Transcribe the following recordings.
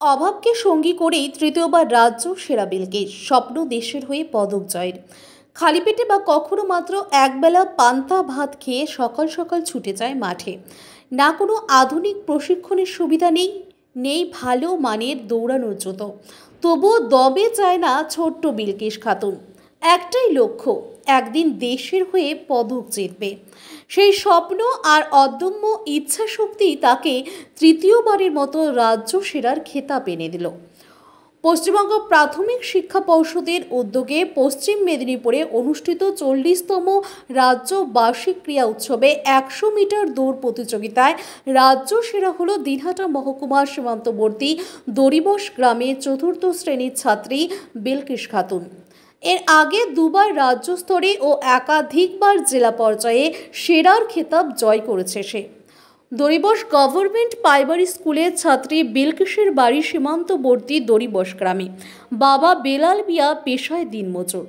অভাবকে সঙ্গী করেই তৃতীয়বার রাজ্য সেরা বিলকিস স্বপ্ন দেশের হয়ে পদক জয়ের। খালি পেটে বা কখনো মাত্র একবেলা পান্তা ভাত খেয়ে সকাল সকাল ছুটে যায় মাঠে। না কোনো আধুনিক প্রশিক্ষণের সুবিধা নেই, নেই ভালো মানের দৌড়ানোর জুতো। তবুও দবে চায় না ছোট্ট বিলকিস খাতুন। একটাই লক্ষ্য, একদিন দেশের হয়ে পদক জিতবে। সেই স্বপ্ন আর অদম্য ইচ্ছাশক্তি তাকে তৃতীয়বারের মতো রাজ্য সেরার খেতাব এনে দিল। পশ্চিমবঙ্গ প্রাথমিক শিক্ষা পর্ষদের উদ্যোগে পশ্চিম মেদিনীপুরে অনুষ্ঠিত 40তম রাজ্য বার্ষিক ক্রীড়া উৎসবে 100 মিটার দৌড় প্রতিযোগিতায় রাজ্য সেরা হল দিনহাটা মহকুমার সীমান্তবর্তী দড়িবস গ্রামের চতুর্থ শ্রেণীর ছাত্রী বিলকিস খাতুন। এর আগে দুবার রাজ্য স্তরে ও একাধিকবার জেলা পর্যায়ে সেরার খেতাব জয় করেছে সে। দড়িবস গভর্নমেন্ট প্রাইমারি স্কুলের ছাত্রী বিলকিসের বাড়ি সীমান্তবর্তী দড়িবস গ্রামে। বাবা বেলাল মিয়া পেশায় দিনমজুর।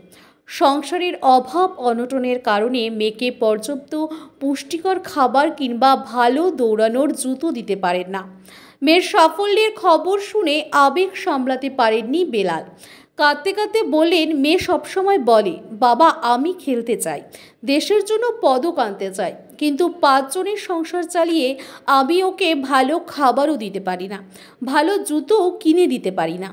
সংসারের অভাব অনটনের কারণে মেয়েকে পর্যাপ্ত পুষ্টিকর খাবার কিংবা ভালো দৌড়ানোর জুতো দিতে পারেন না। মেয়ের সাফল্যের খবর শুনে আবেগ সামলাতে পারেননি বেলাল। কাঁদতে কাঁদতে বললেন, মেয়ে সবসময় বলে, বাবা আমি খেলতে চাই, দেশের জন্য পদক আনতে চাই, কিন্তু 5 জনের সংসার চালিয়ে আমি ওকে ভালো খাবারও দিতে পারি না, ভালো জুতোও কিনে দিতে পারি না।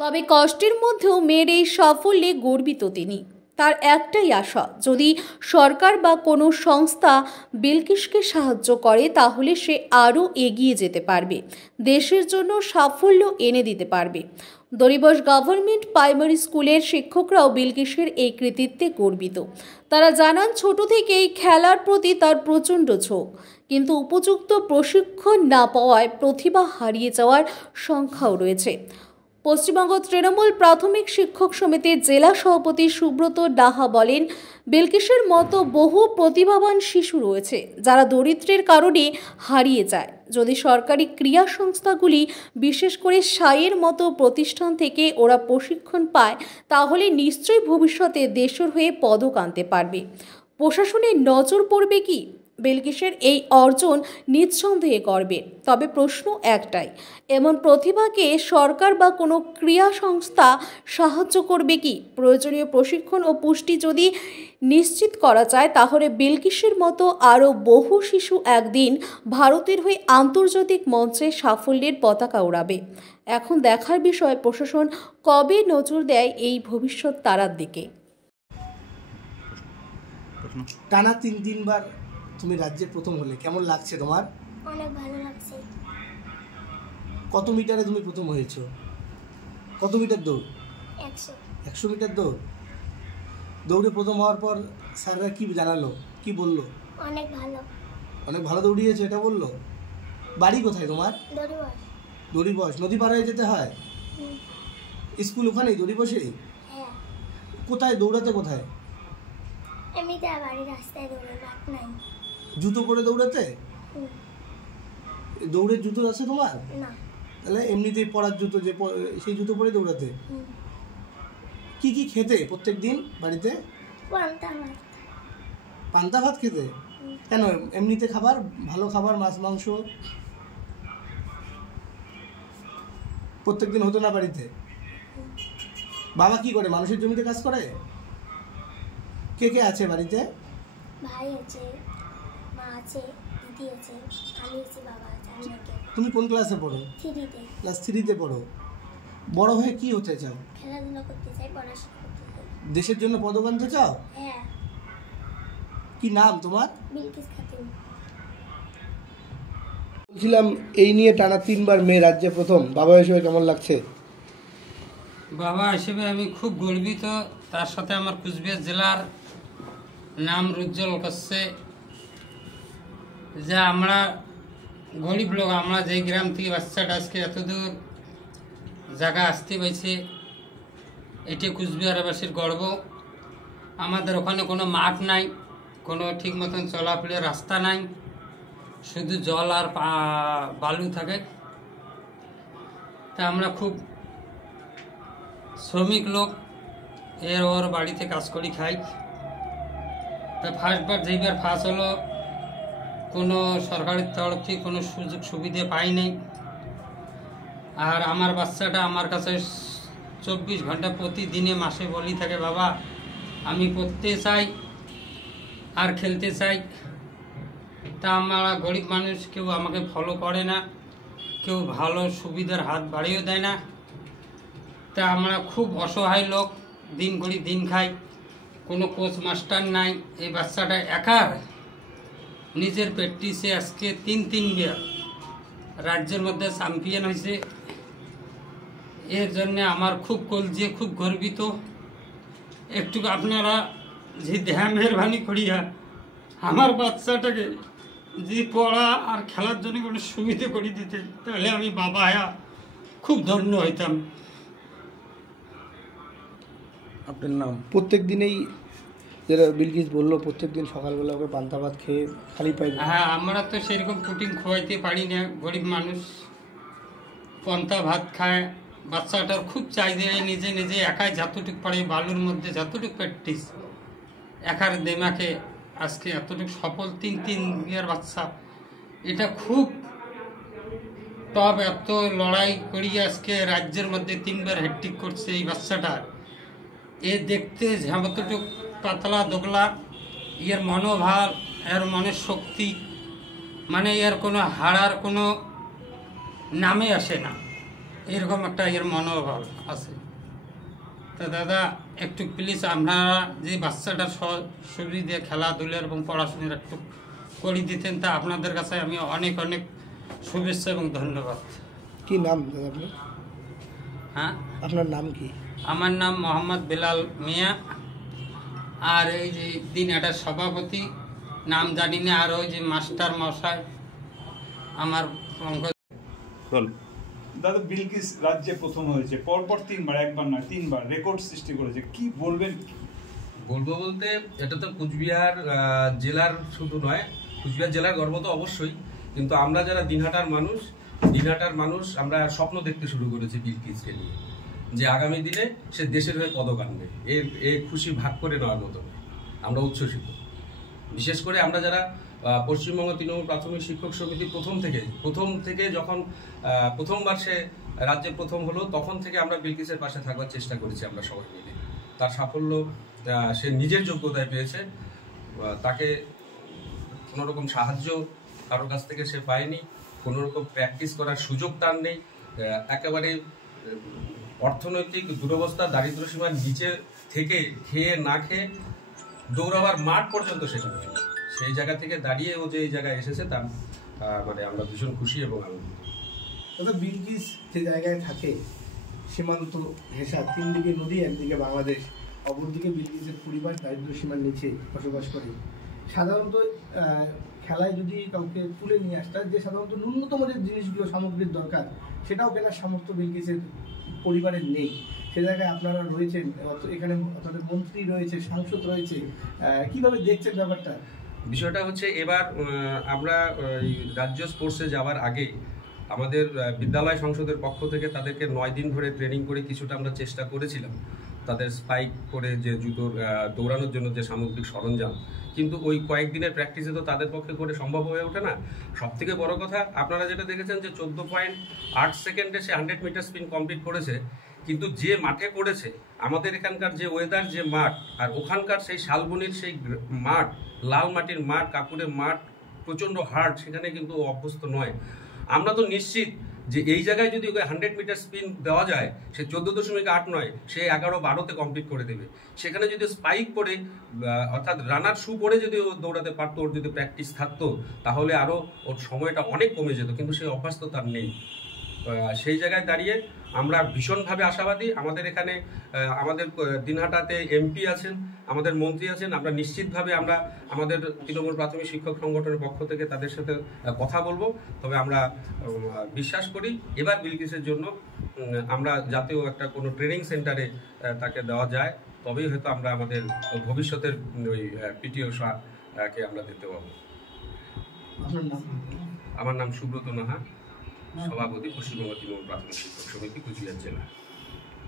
তবে কষ্টের মধ্যেও মেয়ের এই সাফল্যে গর্বিত তিনি। তার একটাই আশা, যদি সরকার বা কোনো সংস্থা বিলকিসকে সাহায্য করে তাহলে সে আরও এগিয়ে যেতে পারবে, দেশের জন্য সাফল্য এনে দিতে পারবে। দড়িবস গভর্নমেন্ট প্রাইমারি স্কুলের শিক্ষকরাও বিলকিসের এই কৃতিত্বে গর্বিত। তারা জানান, ছোট থেকেই খেলার প্রতি তার প্রচণ্ড ঝোঁক, কিন্তু উপযুক্ত প্রশিক্ষণ না পাওয়ায় প্রতিভা হারিয়ে যাওয়ার সংখ্যাও রয়েছে। পশ্চিমবঙ্গ তৃণমূল প্রাথমিক শিক্ষক সমিতির জেলা সভাপতি সুব্রত ডাহা বলেন, বিলকিসের মতো বহু প্রতিভাবান শিশু রয়েছে যারা দরিদ্রের কারণে হারিয়ে যায়। যদি সরকারি ক্রীড়া সংস্থাগুলি, বিশেষ করে সাইয়ের মতো প্রতিষ্ঠান থেকে ওরা প্রশিক্ষণ পায় তাহলে নিশ্চয়ই ভবিষ্যতে দেশের হয়ে পদক আনতে পারবে। প্রশাসনের নজর পড়বে কি? বিলকিসের এই অর্জন নিঃসন্দেহে করবে। তবে প্রশ্ন একটাই, এমন প্রতিভাকে সরকার বা কোনো ক্রীড়া সংস্থা সাহায্য করবে কি? প্রয়োজনীয় প্রশিক্ষণ ও পুষ্টি যদি নিশ্চিত করা যায় তাহলে বিলকিসের মতো আরও বহু শিশু একদিন ভারতের হয়ে আন্তর্জাতিক মঞ্চে সাফল্যের পতাকা উড়াবে। এখন দেখার বিষয় প্রশাসন কবে নজর দেয় এই ভবিষ্যৎ তারার দিকে। টানা 3বার তুমি রাজ্যে প্রথম হলে, কেমন লাগছে তোমার? অনেক ভালো লাগছে। কত মিটারে তুমি প্রথম হয়েছো? কত মিটার দৌড়? 100 মিটার দৌড়। দৌড়ে প্রথম হওয়ার পর স্যাররা কি জানালো, কি বললো? অনেক ভালো দৌড়িয়েছো এটা বললো। বাড়ি কোথায় তোমার? দড়িবস। নদী পার হয়ে যেতে হয়? স্কুল ওখানেই দড়িবসেই? হ্যাঁ। কোথায় দৌড়াতে? কোথায়? এমনিতে বাড়ির রাস্তায় দৌড়ে, মাঠ নাই। জুতো পরে দৌড়াতে? দৌড়ের জুতো আছে তোমার? না। তাহলে এমনিতেই পরার জুতো, যে সেই জুতো পরে দৌড়াতে? কি কি খেতে প্রত্যেক দিন বাড়িতে? পান্তা ভাত খেতে? কেন, এমনিতে খাবার, ভালো খাবার, মাছ মাংস প্রত্যেক দিন হতো না বাড়িতে? বাবা কি করে, মানুষের জমিতে কাজ করে? কে কে আছে বাড়িতে? ভাই আছে, মা আছে, দিদি আছে, আমি আছি, বাবা আছে। তুমি কোন ক্লাসে পড়ো? 3-তে। ক্লাস 3-তে পড়ো। বড় হয়ে কি হতে চাও? খেলাধুলা করতে চাই, পড়াশোনা করতে চাই। দেশের জন্য পদক আনতে চাও? হ্যাঁ। কি নাম তোমার? বিলকিস খাতুন। বলছিলাম, এই নিয়ে টানা 3বার মেয়ে রাজ্যে প্রথম, বাবা হিসেবে কেমন লাগছে? বাবা হিসেবে আমি খুব গর্বিত। তার সাথে আমার কুচবিহার জেলার নাম উজ্জ্বল করছে যে আমরা গরিব লোক, আমরা যেই গ্রাম থেকে বাচ্চাটা আজকে এত দূর জায়গা আসতে পারছে, এটি কুচবিহারবাসীর গর্ব। আমাদের ওখানে কোনো মাঠ নাই, কোনো ঠিক মতন চলাফেরার রাস্তা নাই, শুধু জল আর বালু থাকে। তা আমরা খুব শ্রমিক লোক, এর ওর বাড়িতে কাজ করি খাই। তা ফার্স্টবার যেইবার ফার্স্ট হলো, কোনো সরকারের তরফ থেকে কোনো সুযোগ সুবিধে পাই নাই। আর আমার বাচ্চাটা আমার কাছে 24 ঘন্টা প্রতিদিনে মাসে বলি থাকে, বাবা আমি পড়তে চাই আর খেলতে চাই। তা আমরা গরিব মানুষ, কেউ আমাকে ফলো করে না, কেউ ভালো সুবিধার হাত বাড়িয়েও দেয় না। তা আমরা খুব অসহায় লোক, দিন গড়ি দিন খাই, কোনো কোচ মাস্টার নাই। এই বাচ্চাটা একার নিজের প্র্যাকটিসে আজকে 3বার রাজ্যের মধ্যে চ্যাম্পিয়ন হয়েছে। এর জন্য আমার খুব কলজে, খুব গর্বিত। একটু আপনারা যে ধ্যান মেহরবানি করিয়া আমার বাচ্চাটাকে যে পড়া আর খেলার জন্য কোনো সুবিধা করে দিতে, তাহলে আমি বাবা খুব ধন্য হইতাম। আপনার নাম? প্রত্যেক দিনেই যেটা বিলকিস বললো, প্রত্যেক দিন সকালবেলা ওকে পান্তা ভাত খেয়ে খালি পাই? হ্যাঁ, আমরা তো সেরকম প্রোটিন খোয়াইতে পারি না, গরিব মানুষ পান্তা ভাত খায়। বাচ্চাটার খুব চাহিদা, নিজে নিজে একাই যতটুকু পারে বালুর মধ্যে যতটুকু প্র্যাকটিস, একার দেমাকে আজকে এতটুকু সফল। 3 ইয়ার বাচ্চা, এটা খুব টপ। এত লড়াই করিয়ে আজকে রাজ্যের মধ্যে 3বার হ্যাট্রিক করছে এই বাচ্চাটা। এ দেখতে যতটুকু পাতলা দোগলা, এর মনোভাব, এর মনের শক্তি, মানে এর কোনো হারার কোনো নামে আসে না, এরকম একটা এর মনোভাব আছে। তা দাদা একটু প্লিজ আপনারা যে বাচ্চাটার সুবিধে খেলাধুলা এবং পড়াশোনার একটু করে দিতেন, তা আপনাদের কাছে আমি অনেক অনেক শুভেচ্ছা এবং ধন্যবাদ। কি নাম দাদা আপনার? হ্যাঁ, আপনার নাম কি? আমার নাম মোহাম্মদ বেলাল মিয়া। আর এই যে দিনহাটার সভাপতি, নাম জানি না। আর ওই যে মাস্টার মশাই আমার পঙ্কজ। দাদা বিলকিস রাজ্যে প্রথম হয়েছে, পরপর 3বার, একবার নয় 3বার রেকর্ড সৃষ্টি করেছে, কি বলবেন? বলবো বলতে, এটা তো কুচবিহার জেলার শুধু নয়, কুচবিহার জেলার গর্ব তো অবশ্যই, কিন্তু আমরা যারা দিনহাটার মানুষ আমরা স্বপ্ন দেখতে শুরু করেছি বিলকিসকে নিয়ে, যে আগামী দিনে সে দেশের হয়ে পদক আনবে। এর খুশি ভাগ করে নেওয়ার মতো আমরা উচ্ছ্বসিত। বিশেষ করে আমরা যারা পশ্চিমবঙ্গ তৃণমূল প্রাথমিক শিক্ষক সমিতি প্রথম থেকে যখন প্রথমবার সে রাজ্যে প্রথম হলো, তখন থেকে আমরা বিলকিসের পাশে থাকবার চেষ্টা করেছি আমরা সবাই মিলে। তার সাফল্য সে নিজের যোগ্যতায় পেয়েছে, তাকে কোনোরকম সাহায্য কারোর কাছ থেকে সে পায়নি, কোনোরকম প্র্যাকটিস করার সুযোগ তার নেই। একেবারে অর্থনৈতিক দুরবস্থা, দারিদ্র সীমার নিচে থেকে খেয়ে না খেয়ে দৌড়াবার মাঠ পর্যন্ত সেখানে, সেই জায়গা থেকে দাঁড়িয়ে ও যে এই জায়গায় এসেছে, তার মানে আমরা ভীষণ খুশি এবং আনন্দিত। দাদা বিলকিস যে জায়গায় থাকে, সীমান্ত ঘেঁষা, 3 দিকে নদী, একদিকে বাংলাদেশ, অপরদিকে বিলকিসের পরিবার দারিদ্র সীমার নিচে বসবাস করে। সাধারণত খেলায় যদি কাউকে তুলে নিয়ে আসতে, যে সাধারণত ন্যূনতম যে জিনিসগুলো সামগ্রীর দরকার, সেটাও কেনার সামর্থ্য বিলকিসের পরিবারের নেই। সে জায়গায় আপনারা রয়েছেন, এখানে আপনাদের মন্ত্রী রয়েছে, সাংসদ রয়েছে, কিভাবে দেখছেন ব্যাপারটা? বিষয়টা হচ্ছে, এবার আমরা রাজ্য স্পোর্টসে যাওয়ার আগে আমাদের বিদ্যালয় সংসদের পক্ষ থেকে তাদেরকে 9 দিন ধরে ট্রেনিং করে কিছুটা আমরা চেষ্টা করেছিলাম, তাদের স্পাইক করে যে জুতোর দৌড়ানোর জন্য যে সামগ্রিক সরঞ্জাম, কিন্তু ওই কয়েকদিনের প্র্যাকটিসে তো তাদের পক্ষে করে সম্ভব হয়ে ওঠে না। সব থেকে বড় কথা, আপনারা যেটা দেখেছেন যে 14.8 সেকেন্ডে সে 100 মিটার স্পিন কমপ্লিট করেছে, কিন্তু যে মাঠে করেছে, আমাদের এখানকার যে ওয়েদার, যে মাঠ, আর ওখানকার সেই শালবনির সেই মাঠ, লাল মাটির মাঠ, কাকুরের মাঠ, প্রচণ্ড হার্ড, সেখানে কিন্তু অভ্যস্ত নয়। আমরা তো নিশ্চিত যে এই জায়গায় যদি ওকে 100 মিটার স্পিন দেওয়া যায়, সে 14.8 নয়, সে 11-12-তে কমপ্লিট করে দেবে। সেখানে যদি স্পাইক পরে, অর্থাৎ রানার শু পরে যদি ও দৌড়াতে পারতো, ওর যদি প্র্যাকটিস থাকতো, তাহলে আরও ওর সময়টা অনেক কমে যেত, কিন্তু সেই অভ্যাস তো তার নেই। সেই জায়গায় দাঁড়িয়ে আমরা ভীষণভাবে আশাবাদী। আমাদের এখানে আমাদের দিনহাটাতে এমপি আছেন, আমাদের মন্ত্রী আছেন, আমরা নিশ্চিতভাবে আমরা আমাদের তৃণমূল প্রাথমিক শিক্ষক সংগঠনের পক্ষ থেকে তাদের সাথে কথা বলবো। তবে আমরা বিশ্বাস করি এবার বিলকিসের জন্য আমরা জাতীয় একটা কোনো ট্রেনিং সেন্টারে তাকে দেওয়া যায়, তবেই হয়তো আমরা আমাদের ভবিষ্যতের ওই পিটিও কে আমরা দিতে পারবো। আপনার নাম? আমার নাম সুব্রত নাহা, সভাপতি, পশ্চিমবঙ্গ তৃণমূল প্রাথমিক শিক্ষক সমিতি, কুচবিহার জেলা।